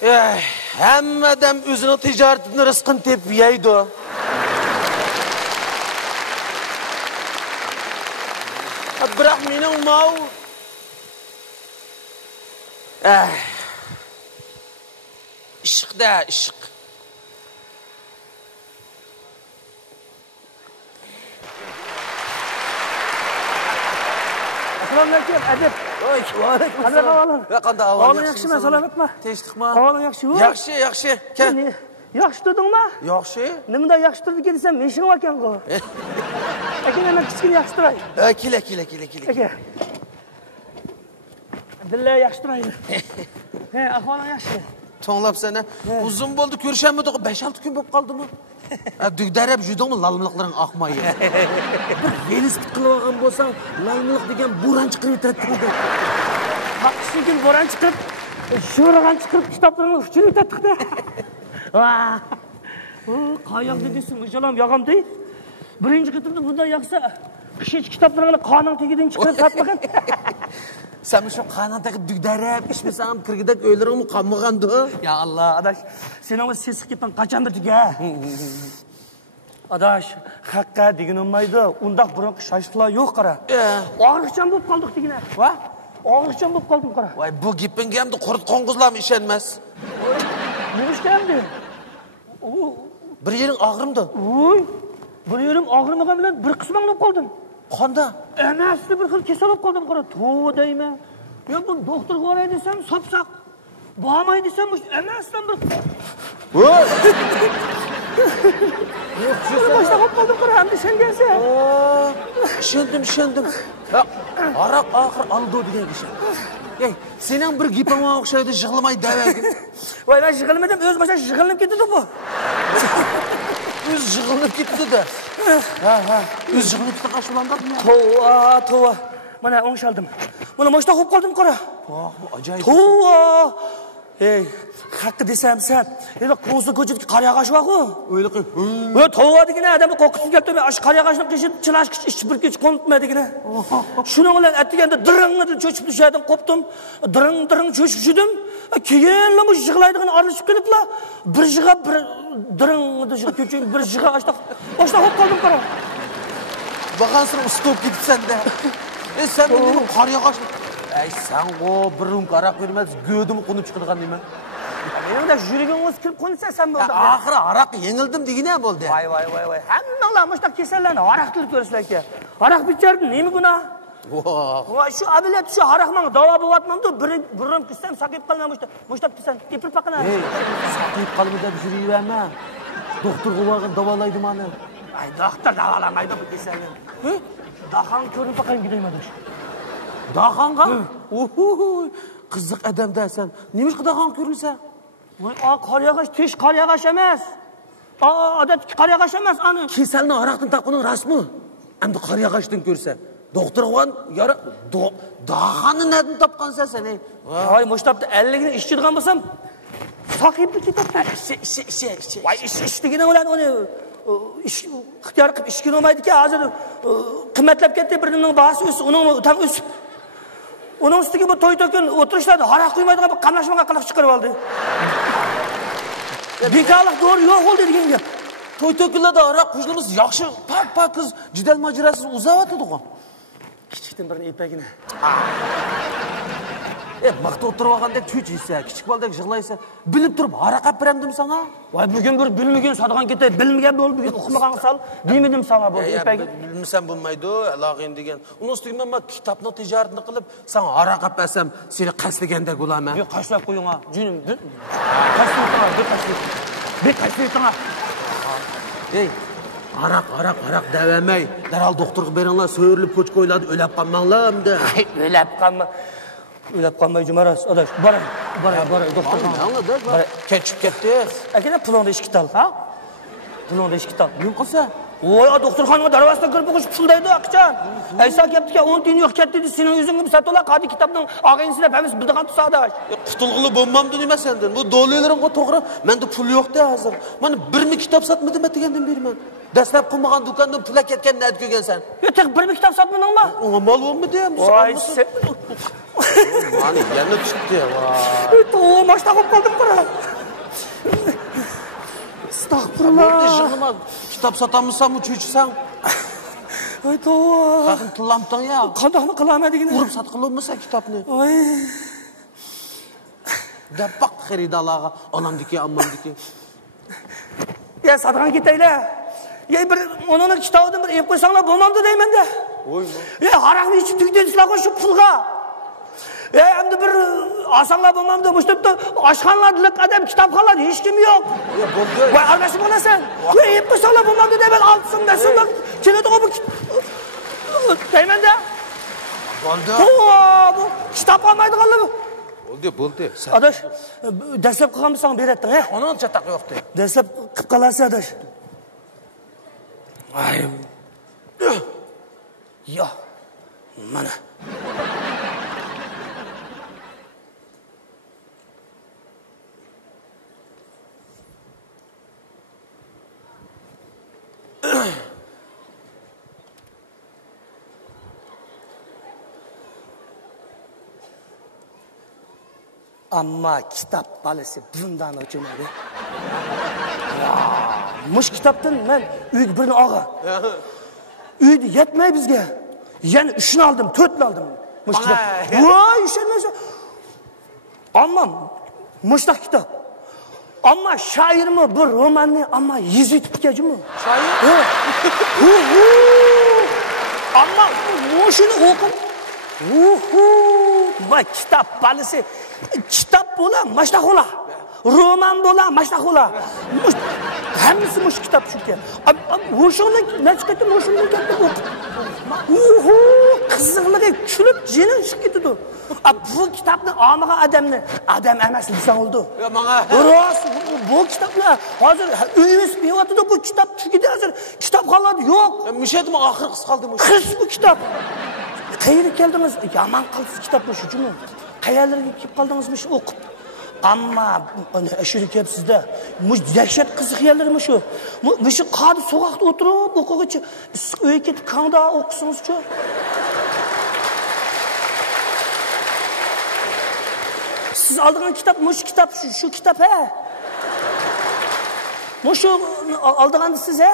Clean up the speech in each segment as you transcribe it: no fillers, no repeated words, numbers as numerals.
Hammadan o'zini tijoratini rizqini tepib yeydi. Biroq mening mau ishqda ishq. Assalomu alaykum, Adib. Vaalaykum assalom. Qanday ahvol? Yaxshimi, salomatmi? Tinchlikmi? Ahvoling yaxshimi? Yaxshi. Kel. Yaxshi turdingmi? Yaxshi. Nimada yaxshi turdi desam, men shunga ekan-ku. Aka, men kichkina yaxshi turay. Kela. Aka. Dilla yaxshi turaydi. Ahvoling yaxshi. To'nglab seni. Uzun bo'ldi ko'rishamidi, 5-6 kun bo'lib qoldimi? Dugdarab judimi lalmiliqlaring oqmaydi. Bir velosiped qilib olgan bo'lsang, lalmiliq degan bo'ron chiqib o'tadi. Haqsikin bo'ron chiqib, sho'rg'an chiqib kitoblarni uchirib o'tadi. Qayoqda desam, o'shalam yog'amdi. Birinchi qatimda bunday yoqsa, kichik kitoblarni qonun tegidan chiqarib tatmagan. Sen şu kanatdaki dügdarab içmesem kırgıdak öylerimin kanmağandı. Ya Allah adaş, sen ama ses kepen kaçan bir tüge. Adaş, hakka degen olmaydı. Undaq bırak şaşlılar yok kara. Ağırlıkçan bulup kaldık degine. Va? Ağırlıkçan bulup kaldım kara. Vay bu gipin gemdi kurut konguzlam işenmez. Ne iş geldi? Bir yerin ağrımdı. Uy, bir yerim ağrımagan bilen bir kısmını bulup kaldım. Qanda? Emasli bir xil kasal bo'lib qoldim, qara, to'g'ri deyman. Yo, bu doktorga boray desam, sopsaq. Bormay desam, emasdan bir. Voy! Boshqa bo'lib qoldim, qara, endi sen kelsa. Tushundim. Aroq oxir aldo degan kishi. Ey, sening bir gipingga o'xshaydi, yig'lamay davagin. Voy, men yig'ilmadim, o'z boshqa yig'ilib ketdi bu. Öz yığılıp gitti de. Öz yığılıp gitti kaçılanlar mı? Tova. Bana on çaldım. Bana maçta hop kaldım kara. Bu acayip. Tova. Ey, hakkı desem sen. Ya konsu koçut kar yağış var mı? Öyle ki. Tova degine adamı kokusu geldi. Aş kar yağışını kışın çılaş iç bir geç konutma degine. Şunun olan ettigende dırıngı çöçüp düşerdim koptum. Dırıng çöçüp düşürdüm. Keyin bu yığılaydıgan aralışıp gelip la bir yığa bir dırıngı çöçüp bir yığa açtık. Başta hop kaldım kara. Bakansın stop gidip sen de. Sen benim kar yağış. Ey sen o bir karak vermez gödümü konup çıkırgan değil mi? Benim de jürgen olsa kirip konuşsa sen mi oldu? Ahire arak yenildim degine oldu. Vay. Hemen başta keserlerine arak kılıp görürsüler ki. Arak biterdin değil mi günah? Vay şu abilet şu harakman dava boğatmam da birim kısem sakip kalmamıştı. Muştap kısan ipil pakına. Hey sakip kalmadan jüriyi verme. Doktor kovağın davalaydı bana. Ay doktor davalamaydı bu keserler. Dahan körün pakayım gideyim adaş. Dahanға? Kızlık adam dersen. Neymiş ki dahan görünse? Kar yağış, teş kar yağış emez. Adet kar yağış emez anı. Keselini araktan takının rasmı. Hem de kar yağıştan görse. Doktor olan yara dahanı neden tapkan sen? Ay Muştap'ta 50'gini işçidiğen basam sakipli kitap. Vay işçidiğine olan onu ixtiyar qilib ishga olmaydi ki hozir qimmatlab ketdi birining bahsi o'sib uning tam o'sib uning ustiga bu to'y to'kin o'tirishlarda haraq quymaydigan bir qamlashmaga qiliq chiqarib oldi. Bekorlik to'g'ri yo'q bo'ldi degan gap. To'y to'kinlarda haraq quyishimiz yaxshi pak qiz jidal majrasiz uzavatdi-ku. Kichikdan birini epagini. Maqta o'tirib olganda kuch yesa, kichik boldek yig'laysa, bilib turib haraq olib beramdim sana. Voy bugun bir bilmagan sotgan ketay, bilmagan bo'lib bugun o'qimagan sal demedim sana bu epagi. Bilmasam bo'lmaydi, alog'in degan. Uni ustiga men kitobni tijoratini qilib, sana haraq olib bersam, seni qaslagandek bo'laman. Yo'q, qashlab qo'ying'a, junim. Qaslab. Ey, haraq davamay. Daral doktorga beringlar, so'rilib ko'ch qo'yiladi, o'lab qolmanglar-da. O'ylab qolmay jumaras, adash. Boray, doktorga. Ketib ketdi. Akana pulingni ishga tal, ha? Pulingni ishga tal. Nima qilsa? Oy, doktorxonaga darvozasidan kirib qo'yish pul deydi, aqchan. Aysa kelibdi-ki, 10 tiyin yo'q ketdi dedi, sening o'zingga bir satolar qadi kitobning og'aynisi deb hamiz bildigan tusadash. Qutulg'ili bo'lmamdi nima sendan? Bu dollarlarimga to'g'ri, menda pul yo'q-da hozir. Mana 1000 kitob sotmadim degandan beriman. Dastlab qilmagan do'kondan pul ketgan nima ko'rgansan? Yo, tek 1000 kitob sotmadingmi? Unga mol bo'lmadi ham. Voy, Mani yana tushibdi. Voy, mashta qolib qoldim bura. Astagfirullah. Kitap satamızsam uçuysan. Ay tova. Sakın tıllamdan ya. Qandoqni qilaman degini? Urib satqilolmasa kitapni. Ay. Deb baq xaridalaga, onamdiki, ammamdiki. Ya satgan ketaylar. Ya bir onun kitobini bir yeb qo'ysanglar bo'lmamdi deyman-da. Oymi? Ya haraqni ichib tugdensizlar shu pulga. Ya endi bir asanglar bo'lmamdi, bu yerda oshxonalarlik adam kitobxonlar hech kim yo'q. Ya bo'ldi. Voy, aralashib qolasan. Ya yeb qo'ysanglar bo'lmamdi deyman, 6 so'm narsa keladi bu deyman-da. Bo'ldi. Bu kitob olmaydiganlar bu. Bo'ldi. Adash, dastlab qilganmisan beratding, ha? Onun chataq yo'qdi. Dastlab qilib qolasiz, adash. Ay. Yo. Mana. Amma kitap balisi bundan o'chmaydi. Mush kitobdan men uyga birini olgan. Uyda yetmay bizga. Yana 3ni oldim, 4ni oldim. Mush kitap. Voy, ishonmaysan. Amma mushta kitap. Amma shoirmi bir romanni amma yezitib ketganmi? Shoir? Amma mushuni o'qib va kitap balisi kitap bo'la, mashtaxola. Roman bo'la, mashtaxola. Hammasi mush kitap shuki. Mushuni nachqati mushuni katta o'qib. Qiziqligi kulib jini chiqib ketdi. Bu kitobni olmagan adam emas desan oldu. Ya menga rost bu kitoblar hozir uyimiz bevotida bu kitob chukida hozir kitobxonlar yo'q. Mishedim oxir qis qoldi mush. Qis bu kitob. Qayerga keldingiz? Yomon qilsiz kitob bu shunmi? Qayerlarga kelib qoldingizmi shu o'qib? Amma ashuri kelibsizda. Mush dahshat qiziq yerlarmi shu? Shu qadi so'qoqda o'tirib o'qig'ichi uyga ketib qanda o'qisingiz-chi? Siz aldığın kitap, muş kitap, şu kitap he. Muşu aldığınız siz he.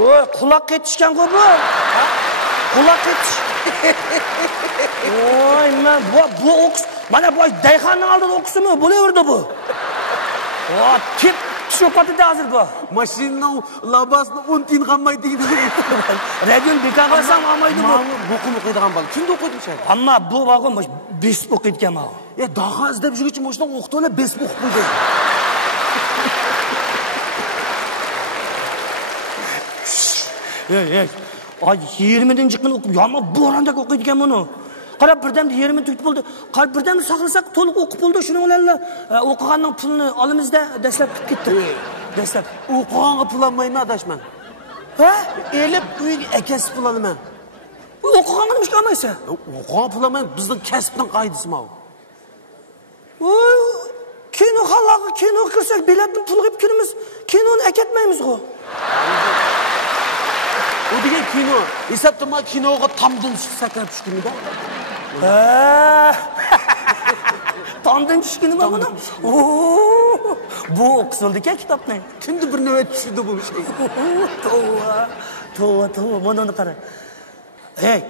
Oy, kulak yetişken bu. Kulak yetiş. Oy, bu okus, bana bu Dayxan'ın aldığı okusu mu? Bu ne orada bu? Oy, tip psikopadı da hazır bu. Maşinning labasini 10 tiyin qolmaydi dedi. Radyon bekar qilsam olmaydi bu. O'qib o'qiydigan bola. Kimda o'qiydi o'sha? Amma bu vaqon Facebook o'qiydigan ma. Ya daha izlab yurguncha moshdan o'qitib olib Facebook o'qib qo'ydi. Ay 20-ci kun o'qib, yama bo'ronda o'qiydigan buni. Qarab birdamda 20 tugib bo'ldi. Qarab birdamda saqlasak to'liq o'qib bo'ldi. Shuning bilan o'qiganning pulini olamizda dastlab ketdi. Dastlab O'qiganga pul olmayman adashman. ha? Elib uyga akasi pul olaman. O'qiganga nima qilmaysa? O'qigan pul olmayman, bizning kasbning qoidasi bu. Voy, kino xalaqi kino qilsak biletni pul qilib kirimiz. Kinoni akatmaymiz-ku. O degan kino, hisobda kinoga tomdan sakrab tushganida. Tomdan tushganimi buni? Bu o'qisildi-ku kitobni. Kimdir bir navbat tushdi bu şey. Tova, mana qara. Hey,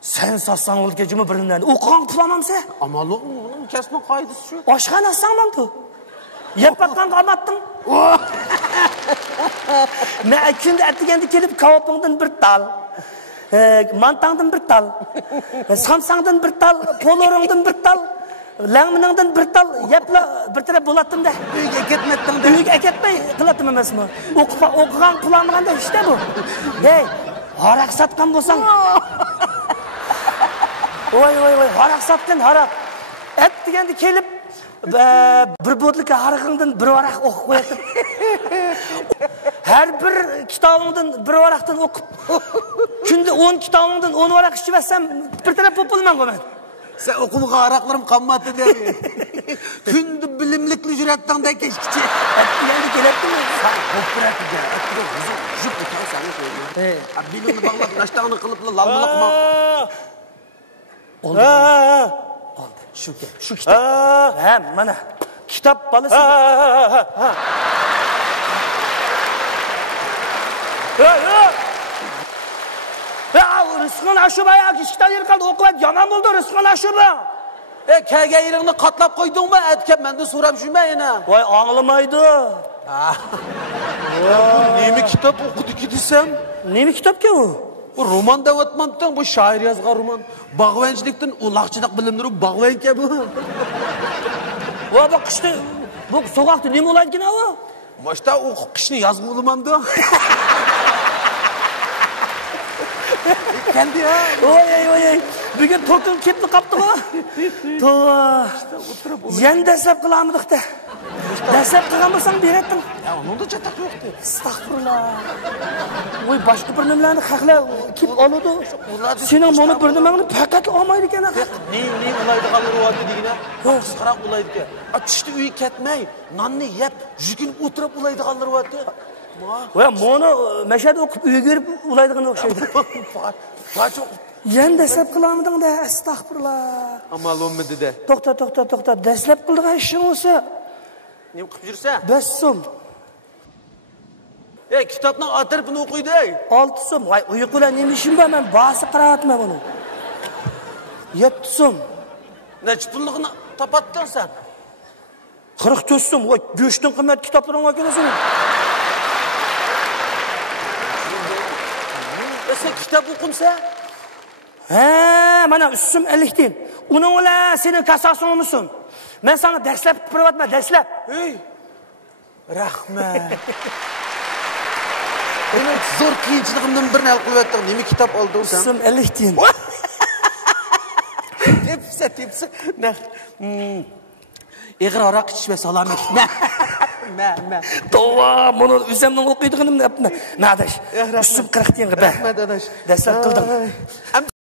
sen satsang o'lkajimi birindan. O'qigan pul olmamsa? Amalı onun kasbning qoidasi shu. Oshxona saqlamdi. Yeb batgan qamatding. Ne kunda atiganda kelib kavopingdan bir tal. Mantangdan bir tal. Samsangdan bir tal, poloringdan bir tal. Langminingdan bir tal yepla bir taraf bo'latdim-da. Uyga ketmatdim da. Uyga ketmay qilatim emasmi? O'qigan pul olmaganda işte bu. Hey, haraq satgan bo'lsang. Voy, haraq satgan, haraq. Et deganda kelib bir bo'tlik harqingdan bir varaq o'qib qo'yatib. Har bir kitobingdan bir varaqdan o'qib. Kunda 10 kitobingdan 10 varaq ichib olsam, bir taraf bo'lmayman men. Sen okumga araqlarım qammatdi dedi. Kündü bilimlikli jüretten keşkiçi. Yani kelepti mi? Sen koprat ya. Atıyor jüp tutar seni koyuyor. Bilimni bağlap naştağını kılıpla lalmılık mı? Oldu. Oldu. Şu kitap. Ha, mana. Kitap balısı. Rızkın aşı bayağı kişiden yer kaldı. Okuvat yaman oldu rızkın aşı bu. Kege yerini katlap koydun mu? Etkep ben de soram şüme yine. Vay ağlamaydı. Neymi kitap okudu ki desem? Neymi kitap ki o? Bu roman devatmandan bu şair yazgan roman. Bağvencilikten ulakçılık bilimleri bağven ki bu. Vay bak işte bu sokakta ne mi olaydı ki ne o? Başta o kışını yazgı olumamdı. Geldi ya. Oy. Bugün tokun kepli kaptı mı? Tova. Yen desep kılamıdık da. Desep kılamırsan bir ettin. Ya onun da çatak yoktu. Estağfurullah. Oy başka bir nümlerini kakla kip oludu. Senin bunu bir nümlerini pakat olmaydı gene. Ne olaydı kalır o adı digine? Kısıkarak olaydı ki. Atıştı üyü ketmey. Nanını yep. Jükün oturup olaydı kalır o adı. Oya bunu meşhede okup üye görüp ulaydığını okşaydı. Çok. Yen desep kılamıdın da estağfurullah. Ama olmadı de. Toxta. Deslep kıldığın işin olsa. Ne okup жүрсе? 5 so'm. Kitapның atarpını okuydu. 6 so'm. Vay uyqula nima ishim bor, men bası qiraatman buni. 7 so'm. Neçe pulluğunu tapattın sen? 44 so'm. Vay go'shtning qimmat kitoblaring bor ekan sen. Sen kitap okunsa? He, mana üstüm 50 din. Onun ola senin kasasın olmuşsun. Ben sana derslep kıpırvatma, derslep. Hey, rahmet. Benim zor kıyıcılığımdan birini el kılıvettің. Nemi kitap aldın sen? Üstüm 50 din. Tepsi. Ne? Eğer arak içme salamet. Ne? Tova, bunu üzemden okuyduğunu ne yapma. Ne adaş? Üstüm 40 din. Rahmet adaş. Derslep kıldım.